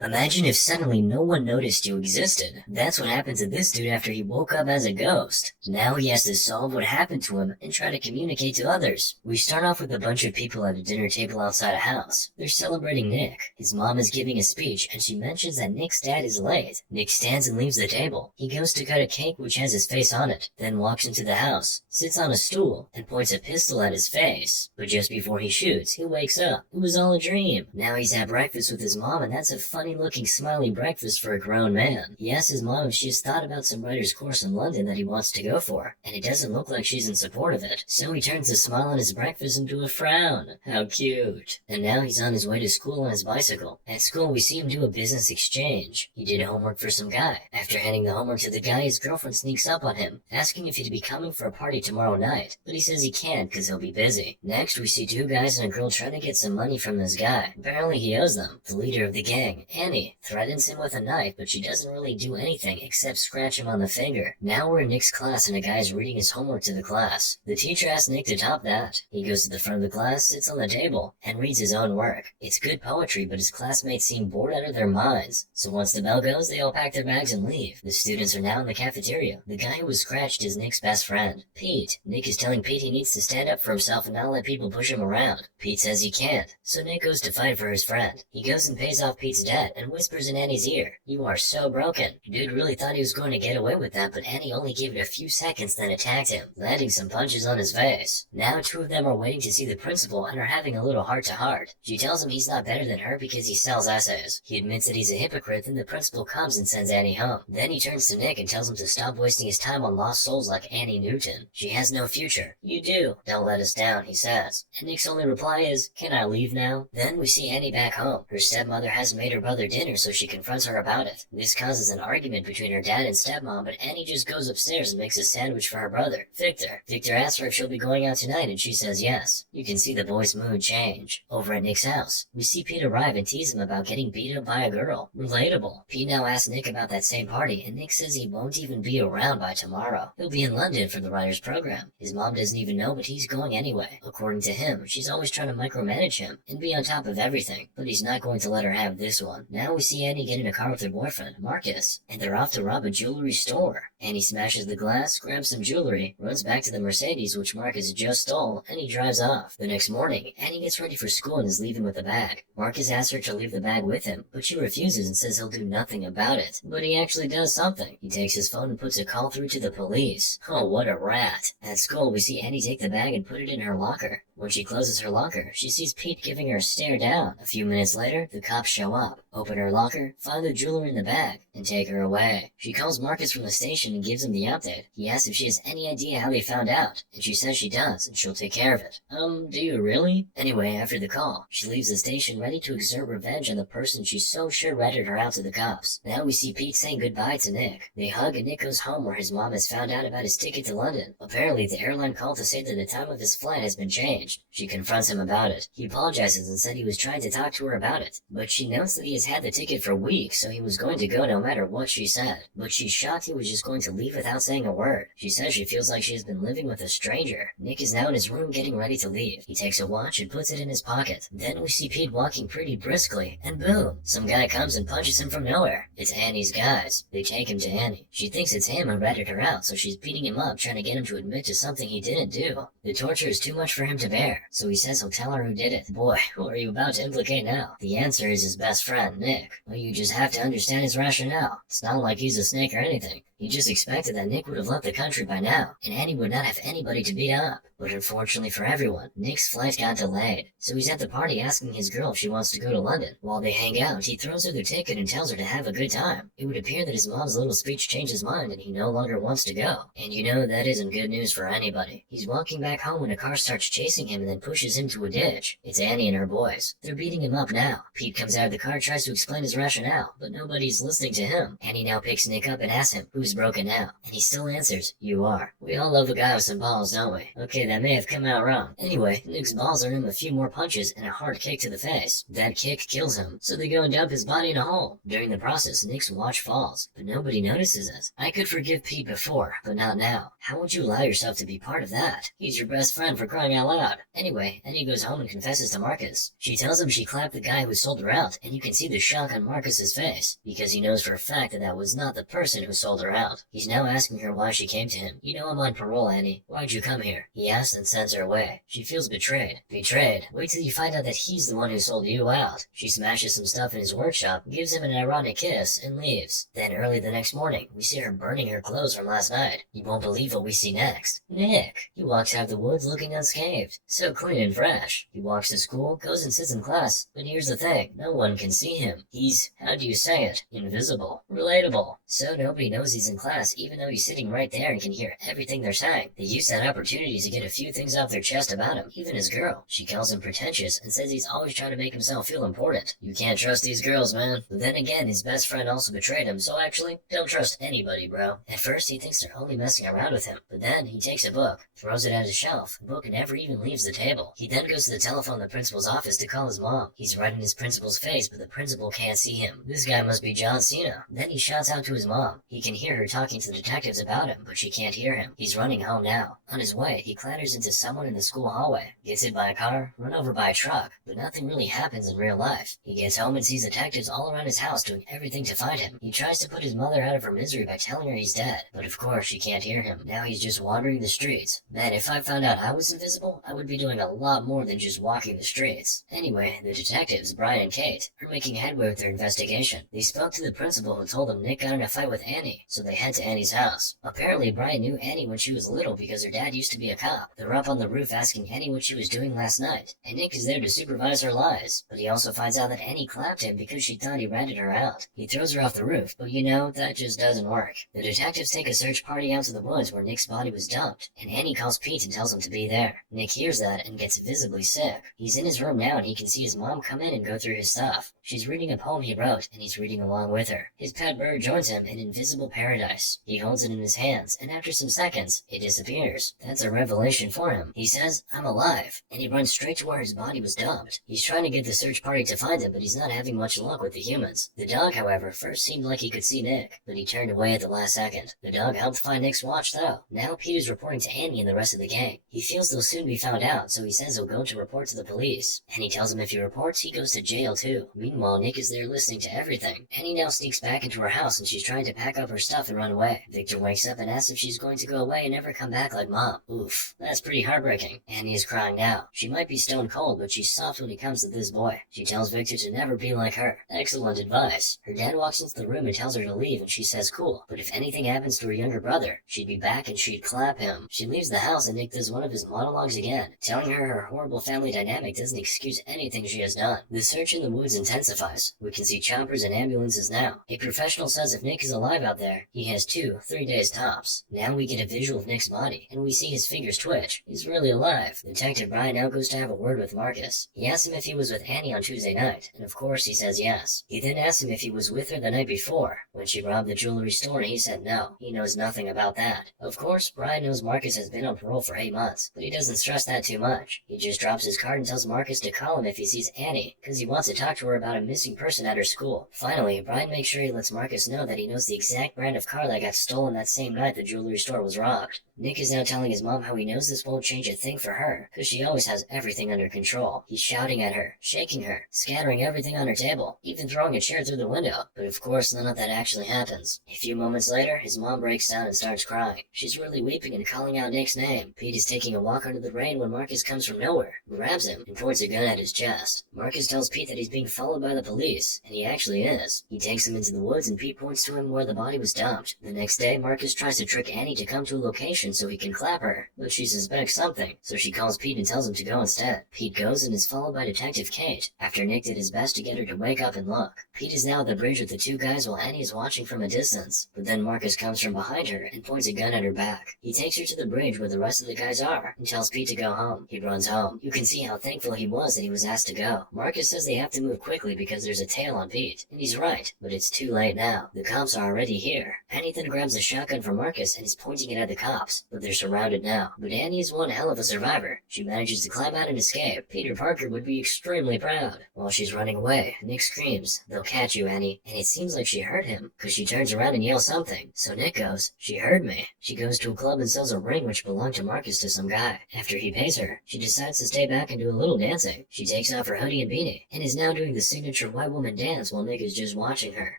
Imagine if suddenly no one noticed you existed. That's what happened to this dude after he woke up as a ghost. Now he has to solve what happened to him and try to communicate to others. We start off with a bunch of people at a dinner table outside a house. They're celebrating Nick. His mom is giving a speech and she mentions that Nick's dad is late. Nick stands and leaves the table. He goes to cut a cake which has his face on it, then walks into the house, sits on a stool, and points a pistol at his face. But just before he shoots, he wakes up. It was all a dream. Now he's at breakfast with his mom, and that's a funny looking smiley breakfast for a grown man. He asks his mom if she's thought about some writer's course in London that he wants to go for, and it doesn't look like she's in support of it. So he turns the smile on his breakfast into a frown. How cute. And now he's on his way to school on his bicycle. At school we see him do a business exchange. He did homework for some guy. After handing the homework to the guy, his girlfriend sneaks up on him, asking if he'd be coming for a party tomorrow night, but he says he can't because he'll be busy. Next we see two guys and a girl trying to get some money from this guy. Apparently he owes them. The leader of the gang, Annie, threatens him with a knife, but she doesn't really do anything except scratch him on the finger. Now we're in Nick's class and a guy's reading his homework to the class. The teacher asks Nick to top that. He goes to the front of the class, sits on the table, and reads his own work. It's good poetry, but his classmates seem bored out of their minds. So once the bell goes, they all pack their bags and leave. The students are now in the cafeteria. The guy who was scratched is Nick's best friend, Pete. Nick is telling Pete he needs to stand up for himself and not let people push him around. Pete says he can't, so Nick goes to fight for his friend. He goes and pays off Pete's debt and whispers in Annie's ear, "You are so broken." Dude really thought he was going to get away with that, but Annie only gave it a few seconds then attacked him, landing some punches on his face. Now two of them are waiting to see the principal and are having a little heart-to-heart. She tells him he's not better than her because he sells essays. He admits that he's a hypocrite, then the principal comes and sends Annie home. Then he turns to Nick and tells him to stop wasting his time on lost souls like Annie Newton. She has no future. You do. Don't let us down, he says. And Nick's only reply is, "Can I leave now?" Then we see Annie back home. Her stepmother hasn't made her brother dinner, so she confronts her about it. This causes an argument between her dad and stepmom, but Annie just goes upstairs and makes a sandwich for her brother, Victor. Victor asks her if she'll be going out tonight, and she says yes. You can see the boy's mood change. Over at Nick's house, we see Pete arrive and tease him about getting beat up by a girl. Relatable. Pete now asks Nick about that same party, and Nick says he won't even be around by tomorrow. He'll be in London for the writer's program. His mom doesn't even know, but he's going anyway. According to him, she's always trying to micromanage him and be on top of everything, but he's not going to let her have this one. Now we see Annie get in a car with her boyfriend, Marcus, and they're off to rob a jewelry store. Annie smashes the glass, grabs some jewelry, runs back to the Mercedes which Marcus just stole, and he drives off. The next morning, Annie gets ready for school and is leaving with the bag. Marcus asks her to leave the bag with him, but she refuses and says he'll do nothing about it. But he actually does something. He takes his phone and puts a call through to the police. Oh, what a rat. At school, we see Annie take the bag and put it in her locker. When she closes her locker, she sees Pete giving her a stare down. A few minutes later, the cops show up, open her locker, find the jewelry in the bag, and take her away. She calls Marcus from the station and gives him the update. He asks if she has any idea how they found out, and she says she does, and she'll take care of it. Do you really? Anyway, after the call, she leaves the station ready to exert revenge on the person she's so sure ratted her out to the cops. Now we see Pete saying goodbye to Nick. They hug and Nick goes home where his mom has found out about his ticket to London. Apparently, the airline called to say that the time of his flight has been changed. She confronts him about it. He apologizes and said he was trying to talk to her about it, but she notes that he has had the ticket for weeks, so he was going to go no matter what she said. But she's shocked he was just going to leave without saying a word. She says she feels like she has been living with a stranger. Nick is now in his room getting ready to leave. He takes a watch and puts it in his pocket. Then we see Pete walking pretty briskly, and boom, some guy comes and punches him from nowhere. It's Annie's guys. They take him to Annie. She thinks it's him who ratted her out, so she's beating him up, trying to get him to admit to something he didn't do. The torture is too much for him to bear, so he says he'll tell her who did it. Boy, who are you about to implicate now? The answer is his best friend, Nick. Well, you just have to understand his rationale. It's not like he's a snake or anything. He just expected that Nick would have left the country by now, and Annie would not have anybody to beat up. But unfortunately for everyone, Nick's flight got delayed, so he's at the party asking his girl if she wants to go to London. While they hang out, he throws her the ticket and tells her to have a good time. It would appear that his mom's little speech changed his mind and he no longer wants to go. And you know that isn't good news for anybody. He's walking back home when a car starts chasing him and then pushes him to a ditch. It's Annie and her boys. They're beating him up now. Pete comes out of the car, tries to explain his rationale, but nobody's listening to him. Annie now picks Nick up and asks him, who's was broken now, and he still answers, "You are." We all love a guy with some balls, don't we? Okay, that may have come out wrong. Anyway, Nick's balls earn him a few more punches and a hard kick to the face. That kick kills him, so they go and dump his body in a hole. During the process, Nick's watch falls, but nobody notices it. I could forgive Pete before, but not now. How would you allow yourself to be part of that? He's your best friend, for crying out loud. Anyway, Annie goes home and confesses to Marcus. She tells him she clapped the guy who sold her out, and you can see the shock on Marcus's face, because he knows for a fact that that was not the person who sold her out. He's now asking her why she came to him. "You know I'm on parole, Annie. Why'd you come here?" He asks and sends her away. She feels betrayed. Betrayed? Wait till you find out that he's the one who sold you out. She smashes some stuff in his workshop, gives him an ironic kiss, and leaves. Then early the next morning, we see her burning her clothes from last night. You won't believe what we see next. Nick! He walks out of the woods looking unscathed. So clean and fresh. He walks to school, goes and sits in class, but here's the thing. No one can see him. He's, how do you say it? Invisible. Relatable. So nobody knows he's in class, even though he's sitting right there and can hear everything they're saying. They use that opportunity to get a few things off their chest about him, even his girl. She calls him pretentious and says he's always trying to make himself feel important. You can't trust these girls, man. But then again, his best friend also betrayed him, so actually, don't trust anybody, bro. At first, he thinks they're only messing around with him, but then he takes a book, throws it at his shelf. The book never even leaves the table. He then goes to the telephone in the principal's office to call his mom. He's right in his principal's face, but the principal can't see him. This guy must be John Cena. Then he shouts out to his mom. He can hear her talking to the detectives about him, but she can't hear him. He's running home now. On his way, he clatters into someone in the school hallway, gets hit by a car, run over by a truck, but nothing really happens in real life. He gets home and sees detectives all around his house doing everything to find him. He tries to put his mother out of her misery by telling her he's dead, but of course she can't hear him. Now he's just wandering the streets. Man, if I found out I was invisible, I would be doing a lot more than just walking the streets. Anyway, the detectives, Brian and Kate, are making headway with their investigation. They spoke to the principal who told them Nick got in a fight with Annie, so they head to Annie's house. Apparently, Brian knew Annie when she was little because her dad used to be a cop. They're up on the roof asking Annie what she was doing last night, and Nick is there to supervise her lies. But he also finds out that Annie clapped him because she thought he ratted her out. He throws her off the roof, but you know, that just doesn't work. The detectives take a search party out to the woods where Nick's body was dumped, and Annie calls Pete and tells him to be there. Nick hears that and gets visibly sick. He's in his room now and he can see his mom come in and go through his stuff. She's reading a poem he wrote, and he's reading along with her. His pet bird joins him in invisible paradise. He holds it in his hands, and after some seconds, it disappears. That's a revelation for him. He says, "I'm alive," and he runs straight to where his body was dumped. He's trying to get the search party to find him, but he's not having much luck with the humans. The dog, however, first seemed like he could see Nick, but he turned away at the last second. The dog helped find Nick's watch, though. Now Pete is reporting to Annie and the rest of the gang. He feels they'll soon be found out, so he says he'll go to report to the police. Annie tells him if he reports, he goes to jail too. Meanwhile, Nick is there listening to everything. Annie now sneaks back into her house and she's trying to pack up her stuff and run away. Victor wakes up and asks if she's going to go away and never come back like Mom. Oof, that's pretty heartbreaking. Annie is crying now. She might be stone cold, but she's soft when it comes to this boy. She tells Victor to never be like her. Excellent advice. Her dad walks into the room and tells her to leave, and she says cool, but if anything happens to her younger brother, she'd be back and she'd clap him. She leaves the house and Nick does one of his monologues again, telling her her horrible family dynamic doesn't excuse anything she has done. The search in the woods intensifies. We can see choppers and ambulances now. A professional says if Nick is alive out there, he has 2-3 days tops. Now we get a visual of Nick's body, and we see his fingers twitch. He's really alive. Detective Brian now goes to have a word with Marcus. He asks him if he was with Annie on Tuesday night, and of course he says yes. He then asks him if he was with her the night before, when she robbed the jewelry store, and he said no. He knows nothing about that. Of course, Brian knows Marcus has been on parole for 8 months, but he doesn't stress that too much. He just drops his card and tells Marcus to call him if he sees Annie, because he wants to talk to her about a missing person at her school. Finally, Brian makes sure he lets Marcus know that he knows the exact brand of car that got stolen that same night the jewelry store was robbed. Nick is now telling his mom how he knows this won't change a thing for her, because she always has everything under control. He's shouting at her, shaking her, scattering everything on her table, even throwing a chair through the window. But of course, none of that actually happens. A few moments later, his mom breaks down and starts crying. She's really weeping and calling out Nick's name. Pete is taking a walk under the rain when Marcus comes from nowhere, grabs him, and points a gun at his chest. Marcus tells Pete that he's being followed by the police, and he actually is. He takes him into the woods and Pete points to him where the body was dumped. The next day, Marcus tries to trick Annie to come to a location direction so he can clap her, but she suspects something, so she calls Pete and tells him to go instead. Pete goes and is followed by Detective Kate, after Nick did his best to get her to wake up and look. Pete is now at the bridge with the two guys while Annie is watching from a distance, but then Marcus comes from behind her and points a gun at her back. He takes her to the bridge where the rest of the guys are and tells Pete to go home. He runs home. You can see how thankful he was that he was asked to go. Marcus says they have to move quickly because there's a tail on Pete, and he's right, but it's too late now. The cops are already here. Annie then grabs a shotgun from Marcus and is pointing it at the cops, but they're surrounded now. But Annie is one hell of a survivor. She manages to climb out and escape. Peter Parker would be extremely proud. While she's running away, Nick screams, "They'll catch you, Annie," and it seems like she heard him, cause she turns around and yells something. So Nick goes, "She heard me." She goes to a club and sells a ring which belonged to Marcus to some guy. After he pays her, she decides to stay back and do a little dancing. She takes off her hoodie and beanie, and is now doing the signature white woman dance while Nick is just watching her.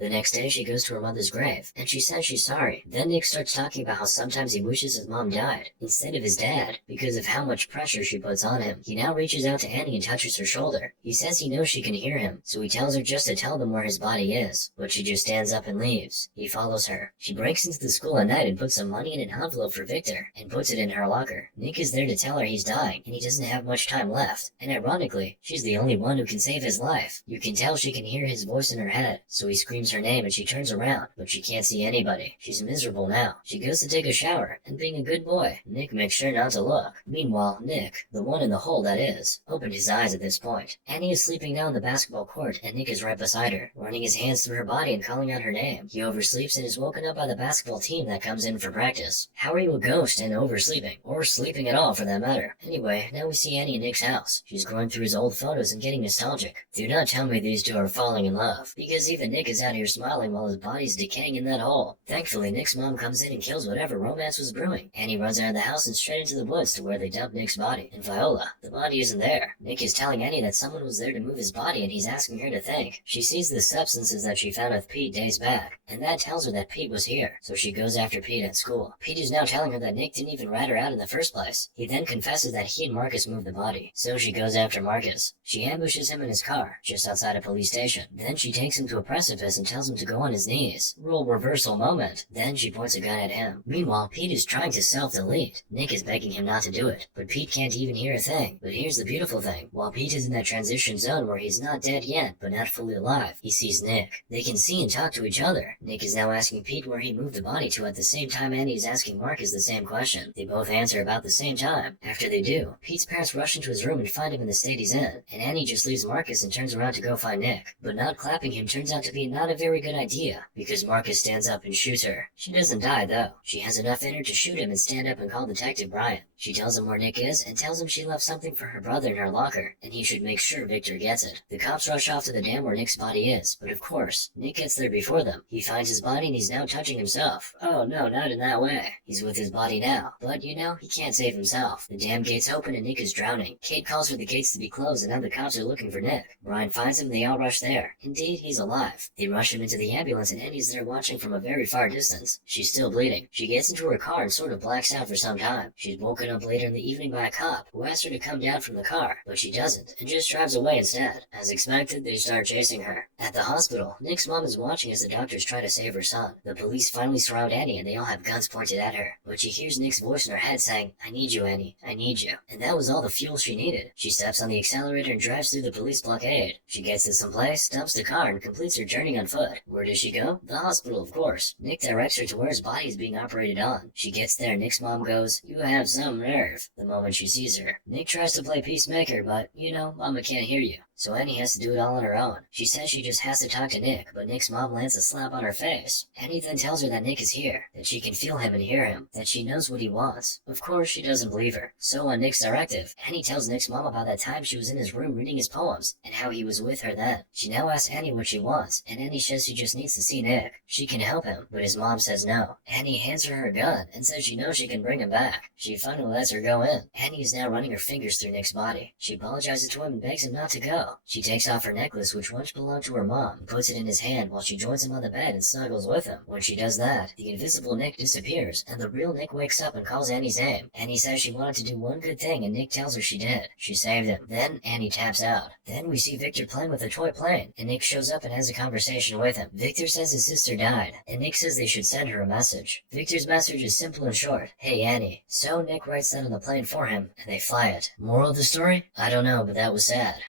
The next day, she goes to her mother's grave, and she says she's sorry. Then Nick starts talking about how sometimes he wishes his mom died, instead of his dad, because of how much pressure she puts on him. He now reaches out to Annie and touches her shoulder. He says he knows she can hear him, so he tells her just to tell them where his body is, but she just stands up and leaves. He follows her. She breaks into the school at night and puts some money in an envelope for Victor, and puts it in her locker. Nick is there to tell her he's dying, and he doesn't have much time left, and ironically, she's the only one who can save his life. You can tell she can hear his voice in her head, so he screams her name and she turns around, but she can't see anybody. She's miserable now. She goes to take a shower, and being a good boy, Nick makes sure not to look. Meanwhile, Nick, the one in the hole that is, opened his eyes at this point. Annie is sleeping now on the basketball court, and Nick is right beside her, running his hands through her body and calling out her name. He oversleeps and is woken up by the basketball team that comes in for practice. How are you a ghost and oversleeping? Or sleeping at all, for that matter. Anyway, now we see Annie in Nick's house. She's going through his old photos and getting nostalgic. Do not tell me these two are falling in love, because even Nick is out here smiling while his body's decaying in that hole. Thankfully, Nick's mom comes in and kills whatever romance was brewing. Annie runs out of the house and straight into the woods to where they dumped Nick's body. And Viola, the body isn't there. Nick is telling Annie that someone was there to move his body and he's asking her to thank. She sees the substances that she found with Pete days back, and that tells her that Pete was here, so she goes after Pete at school. Pete is now telling her that Nick didn't even rat her out in the first place. He then confesses that he and Marcus moved the body, so she goes after Marcus. She ambushes him in his car, just outside a police station. Then she takes him to a precipice and tells him to go on his knees. Role reversal moment. Then she points a gun at him. Meanwhile, Pete is trying to self-delete. Nick is begging him not to do it, but Pete can't even hear a thing. But here's the beautiful thing. While Pete is in that transition zone where he's not dead yet, but not fully alive, he sees Nick. They can see and talk to each other. Nick is now asking Pete where he moved the body to at the same time Annie is asking Marcus the same question. They both answer about the same time. After they do, Pete's parents rush into his room and find him in the state he's in, and Annie just leaves Marcus and turns around to go find Nick. But not clapping him turns out to be not a very good idea, because Marcus stands up and shoots her. She doesn't die though. She has enough in her to shoot him and stand up and call Detective Bryant. She tells him where Nick is and tells him she left something for her brother in her locker, and he should make sure Victor gets it. The cops rush off to the dam where Nick's body is, but of course, Nick gets there before them. He finds his body and he's now touching himself. Oh no, not in that way. He's with his body now, but you know, he can't save himself. The dam gates open and Nick is drowning. Kate calls for the gates to be closed and now the cops are looking for Nick. Brian finds him and they all rush there. Indeed, he's alive. They rush him into the ambulance and Annie's there watching from a very far distance. She's still bleeding. She gets into her car and sort of blacks out for some time. She's woken up later in the evening by a cop who asks her to come down from the car, but she doesn't and just drives away instead. As expected, they start chasing her. At the hospital, Nick's mom is watching as the doctors try to save her son. The police finally surround Annie and they all have guns pointed at her, but she hears Nick's voice in her head saying, "I need you, Annie. I need you." And that was all the fuel she needed. She steps on the accelerator and drives through the police blockade. She gets to some place, dumps the car, and completes her journey on foot. Where does she go? The hospital, of course. Nick directs her to where his body is being operated on. She gets there, Nick's mom goes, "You have some nerve," the moment she sees her. Nick tries to play peacemaker, but, you know, Mama can't hear you. So Annie has to do it all on her own. She says she just has to talk to Nick, but Nick's mom lands a slap on her face. Annie then tells her that Nick is here, that she can feel him and hear him, that she knows what he wants. Of course, she doesn't believe her. So on Nick's directive, Annie tells Nick's mom about that time she was in his room reading his poems, and how he was with her then. She now asks Annie what she wants, and Annie says she just needs to see Nick. She can help him, but his mom says no. Annie hands her gun, and says she knows she can bring him back. She finally lets her go in. Annie is now running her fingers through Nick's body. She apologizes to him and begs him not to go. go. She takes off her necklace, which once belonged to her mom, and puts it in his hand while she joins him on the bed and snuggles with him. When she does that, the invisible Nick disappears, and the real Nick wakes up and calls Annie's name. Annie says she wanted to do one good thing, and Nick tells her she did. She saved him. Then Annie taps out. Then we see Victor playing with a toy plane, and Nick shows up and has a conversation with him. Victor says his sister died, and Nick says they should send her a message. Victor's message is simple and short. Hey Annie. So Nick writes that on the plane for him, and they fly it. Moral of the story? I don't know, but that was sad.